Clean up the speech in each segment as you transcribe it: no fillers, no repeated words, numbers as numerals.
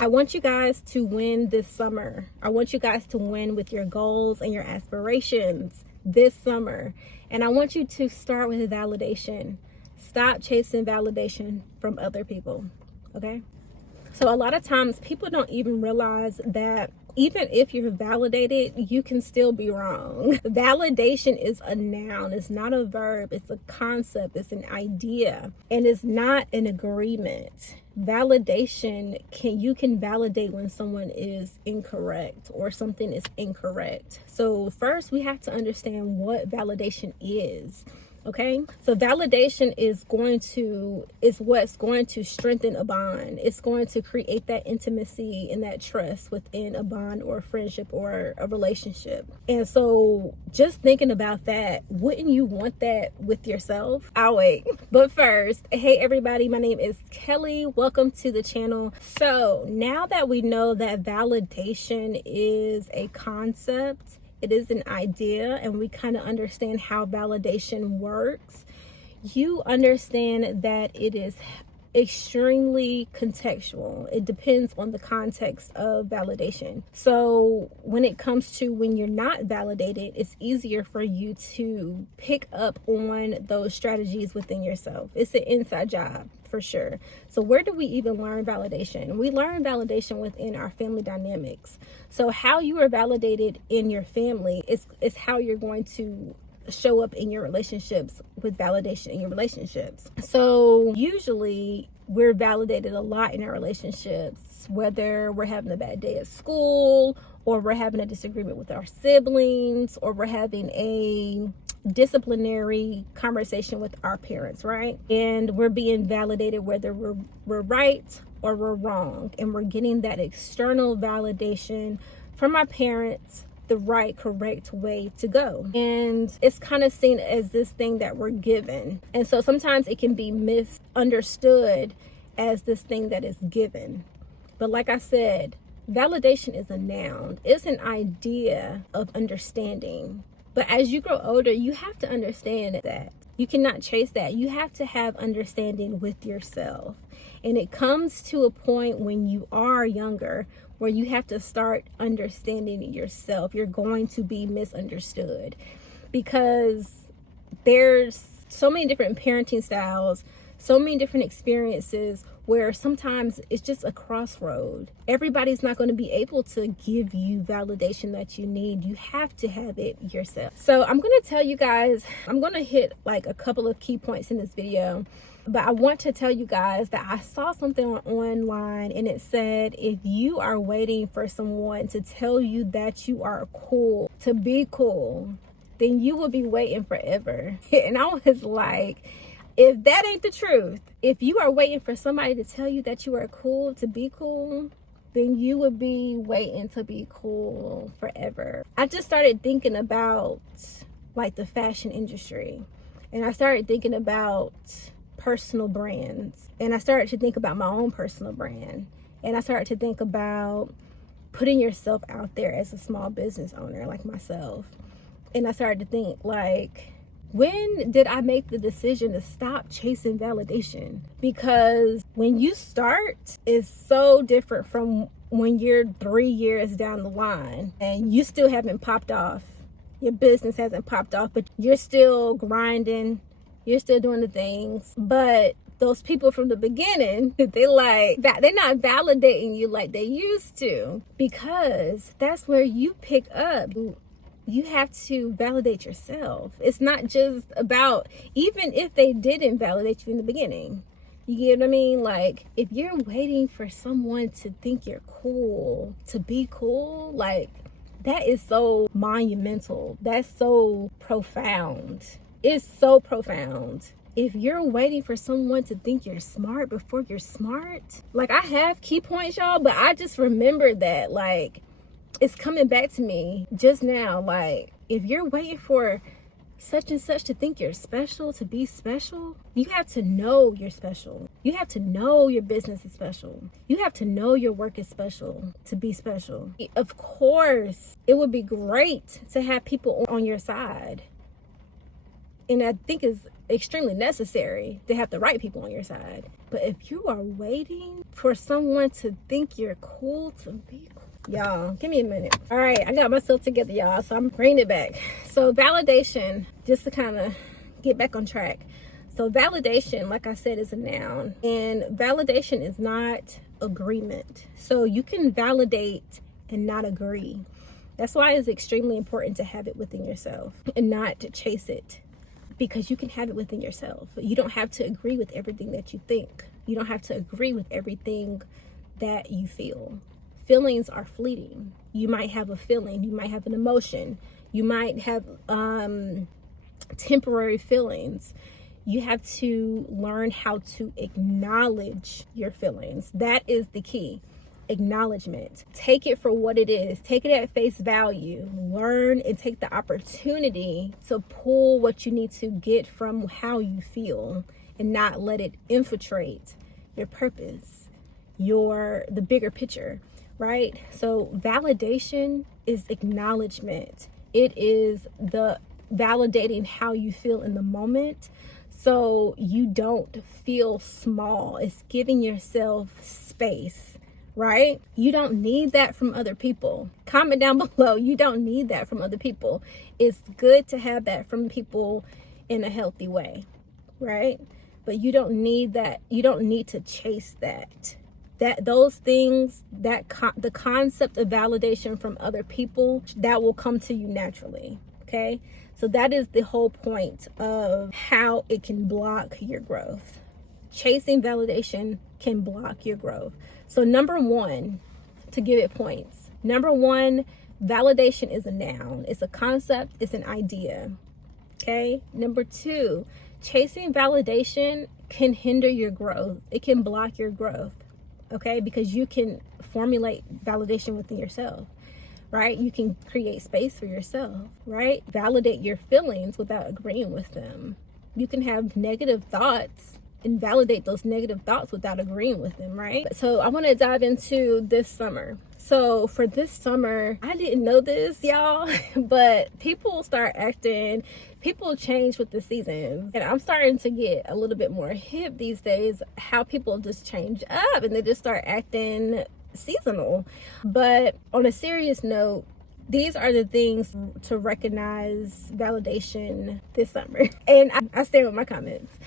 I want you guys to win this summer. I want you guys to win with your goals and your aspirations this summer. And I want you to start with validation. Stop chasing validation from other people, okay? So a lot of times people don't even realize that even if you're validated, you can still be wrong. Validation is a noun. It's not a verb. It's a concept. It's an idea. And it's not an agreement. Validation, you can validate when someone is incorrect or something is incorrect. So first we have to understand what validation is. Okay, so validation is what's going to strengthen a bond. It's going to create that intimacy and that trust within a bond or a friendship or a relationship. And so just thinking about that, wouldn't you want that with yourself? I'll wait. But first, hey everybody, my name is Kelly. Welcome to the channel. So now that we know that validation is a concept, it is an idea, and we kind of understand how validation works, you understand that it is extremely contextual. It depends on the context of validation. So when it comes to when you're not validated, it's easier for you to pick up on those strategies within yourself. It's an inside job for sure. So where do we even learn validation? We learn validation within our family dynamics. So how you are validated in your family is how you're going to show up in your relationships with validation in your relationships. So usually we're validated a lot in our relationships, whether we're having a bad day at school, or we're having a disagreement with our siblings, or we're having a disciplinary conversation with our parents, right? And we're being validated whether we're right or we're wrong, and we're getting that external validation from our parents, the right, correct way to go. And it's kind of seen as this thing that we're given. And so sometimes it can be misunderstood as this thing that is given. But like I said, validation is a noun. It's an idea of understanding. But as you grow older, you have to understand that you cannot chase that. You have to have understanding with yourself. And it comes to a point when you are younger where you have to start understanding yourself. You're going to be misunderstood because there's so many different parenting styles, so many different experiences where sometimes it's just a crossroad. Everybody's not going to be able to give you validation that you need. You have to have it yourself. So I'm going to tell you guys, I'm going to hit like a couple of key points in this video. But I want to tell you guys that I saw something online and it said, if you are waiting for someone to tell you that you are cool, to be cool, then you will be waiting forever. And I was like, if that ain't the truth, if you are waiting for somebody to tell you that you are cool, to be cool, then you would be waiting to be cool forever. I just started thinking about like the fashion industry, and I started thinking about personal brands, and I started to think about my own personal brand, and I started to think about putting yourself out there as a small business owner like myself. And I started to think, like, when did I make the decision to stop chasing validation? Because when you start, it's so different from when you're 3 years down the line and you still haven't popped off. Your business hasn't popped off, but you're still grinding. You're still doing the things. But those people from the beginning, they're not validating you like they used to, because that's where you pick up. You have to validate yourself. It's not just about, even if they didn't validate you in the beginning. You get what I mean? Like, if you're waiting for someone to think you're cool, to be cool, like, that is so monumental. That's so profound. It's so profound. If you're waiting for someone to think you're smart before you're smart, like, I have key points, y'all, but I just remembered that, like, it's coming back to me just now. Like, if you're waiting for such and such to think you're special, to be special, you have to know you're special. You have to know your business is special. You have to know your work is special to be special. Of course, it would be great to have people on your side. And I think extremely necessary to have the right people on your side. But if you are waiting for someone to think you're cool to be cool, y'all, give me a minute. All right, I got myself together, y'all, so I'm bringing it back. So validation, just to kind of get back on track. So validation, like I said, is a noun, and validation is not agreement. So you can validate and not agree. That's why it's extremely important to have it within yourself and not to chase it, because you can have it within yourself. You don't have to agree with everything that you think. You don't have to agree with everything that you feel. Feelings are fleeting. You might have a feeling, you might have an emotion, you might have temporary feelings. You have to learn how to acknowledge your feelings. That is the key. Acknowledgement. Take it for what it is. Take it at face value. Learn and take the opportunity to pull what you need to get from how you feel, and not let it infiltrate your purpose, the bigger picture, right? So validation is acknowledgement. It is the validating how you feel in the moment, so you don't feel small. It's giving yourself space, right? You don't need that from other people. Comment down below. You don't need that from other people. It's good to have that from people in a healthy way, right? But you don't need that. You don't need to chase that. Those things, the concept of validation from other people, that will come to you naturally, okay? So that is the whole point of how it can block your growth. Chasing validation can block your growth. So number one, to give it points. Number one, validation is a noun. It's a concept. It's an idea. Okay. Number two, chasing validation can hinder your growth. It can block your growth. Okay. Because you can formulate validation within yourself, right? You can create space for yourself, right? Validate your feelings without agreeing with them. You can have negative thoughts and validate those negative thoughts without agreeing with them, right? So I want to dive into this summer. So for this summer, I didn't know this, y'all, but people change with the seasons. And I'm starting to get a little bit more hip these days, how people just change up and they just start acting seasonal. But on a serious note, these are the things to recognize validation this summer. And I stand with my comments.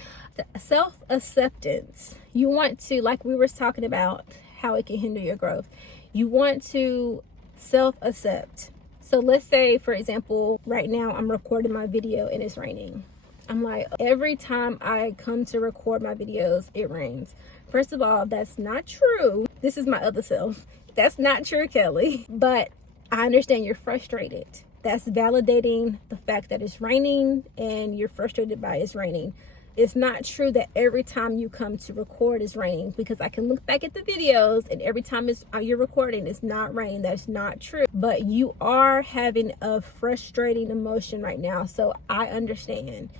Self-acceptance. You want to, like we were talking about, how it can hinder your growth. You want to self-accept. So let's say, for example, right now I'm recording my video and it's raining. I'm like, every time I come to record my videos, it rains. First of all, that's not true. This is my other self. That's not true, Kelly. But I understand you're frustrated. That's validating the fact that it's raining and you're frustrated by it's raining. It's not true that every time you come to record it's raining, because I can look back at the videos and every time you're recording it's not raining. That's not true. But you are having a frustrating emotion right now, so I understand.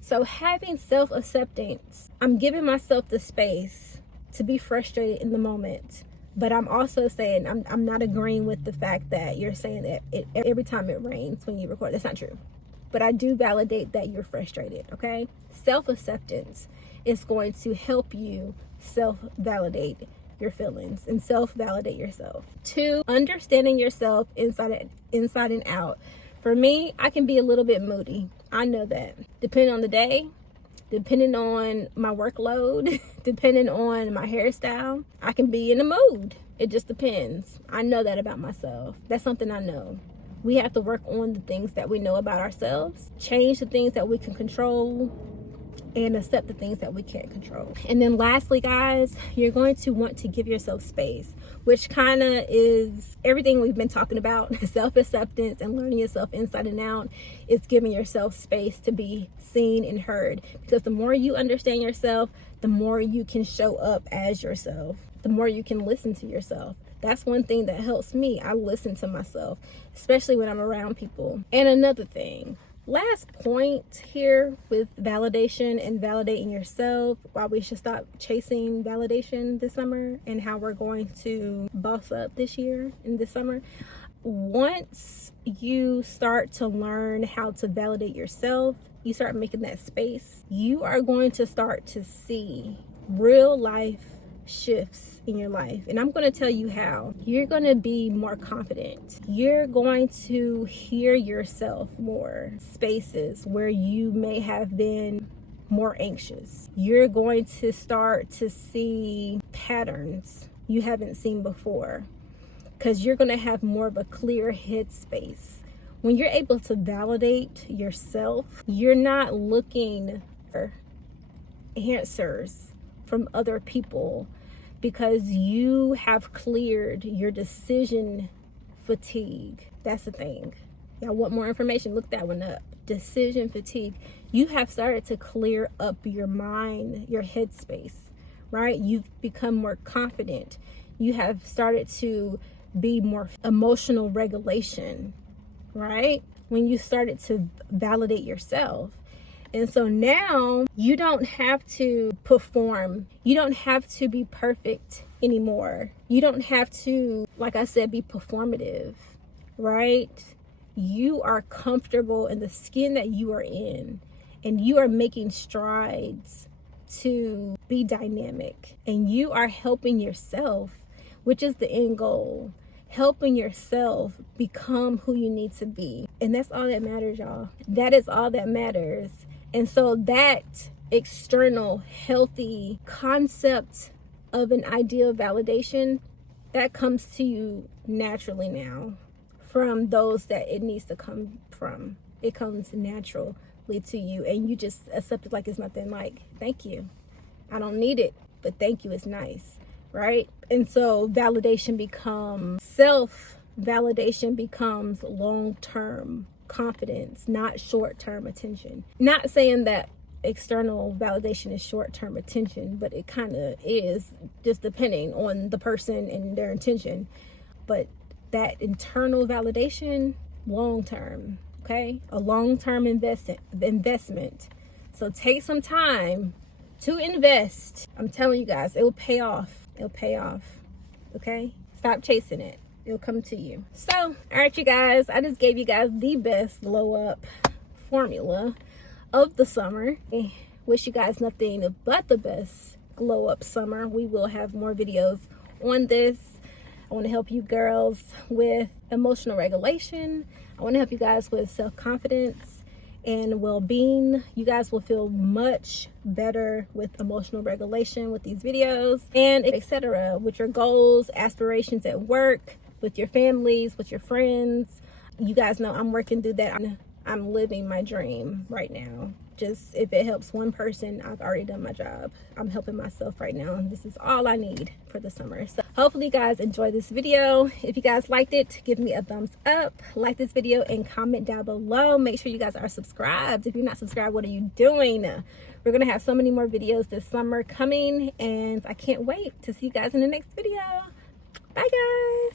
So having self-acceptance, I'm giving myself the space to be frustrated in the moment, but I'm also saying I'm not agreeing with the fact that you're saying that every time it rains when you record. That's not true. But I do validate that you're frustrated, okay? Self-acceptance is going to help you self-validate your feelings and self-validate yourself. 2, understanding yourself inside and out. For me, I can be a little bit moody. I know that. Depending on the day, depending on my workload, depending on my hairstyle, I can be in a mood. It just depends. I know that about myself. That's something I know. We have to work on the things that we know about ourselves, change the things that we can control, and accept the things that we can't control. And then lastly, guys, you're going to want to give yourself space, which kind of is everything we've been talking about. Self-acceptance and learning yourself inside and out is giving yourself space to be seen and heard. Because the more you understand yourself, the more you can show up as yourself, the more you can listen to yourself. That's one thing that helps me. I listen to myself, especially when I'm around people. And another thing, last point here with validation and validating yourself, why we should stop chasing validation this summer and how we're going to boss up this year and this summer. Once you start to learn how to validate yourself, you start making that space, you are going to start to see real life shifts in your life. And I'm going to tell you how. You're going to be more confident. You're going to hear yourself more. Spaces where you may have been more anxious. You're going to start to see patterns you haven't seen before, because you're going to have more of a clear headspace. When you're able to validate yourself, you're not looking for answers from other people, because you have cleared your decision fatigue. That's the thing. Y'all want more information? Look that one up. Decision fatigue. You have started to clear up your mind, your headspace, right? You've become more confident. You have started to be more emotional regulation, right? When you started to validate yourself. And so now you don't have to perform. You don't have to be perfect anymore. You don't have to, like I said, be performative, right? You are comfortable in the skin that you are in, and you are making strides to be dynamic, and you are helping yourself, which is the end goal. Helping yourself become who you need to be. And that's all that matters, y'all. That is all that matters. And so that external healthy concept of an ideal validation, that comes to you naturally now from those that it needs to come from. It comes naturally to you, and you just accept it like it's nothing. Like, thank you. I don't need it, but thank you is nice, right? And so validation becomes self-validation becomes long-term confidence, not short-term attention. Not saying that external validation is short-term attention, but it kind of is, just depending on the person and their intention. But that internal validation, long-term, okay? A long-term investment. So take some time to invest. I'm telling you guys, it will pay off. It'll pay off, okay? Stop chasing it. It'll come to you. So, all right, you guys, I just gave you guys the best glow up formula of the summer. I wish you guys nothing but the best glow up summer. We will have more videos on this. I want to help you girls with emotional regulation. I want to help you guys with self-confidence and well-being. You guys will feel much better with emotional regulation with these videos, and etc. with your goals, aspirations at work, with your families, with your friends. You guys know I'm working through that. I'm living my dream right now. Just if it helps one person, I've already done my job. I'm helping myself right now, and this is all I need for the summer. So hopefully you guys enjoyed this video. If you guys liked it, give me a thumbs up, like this video, and comment down below. Make sure you guys are subscribed. If you're not subscribed, what are you doing? We're gonna have so many more videos this summer coming, and I can't wait to see you guys in the next video. Bye guys.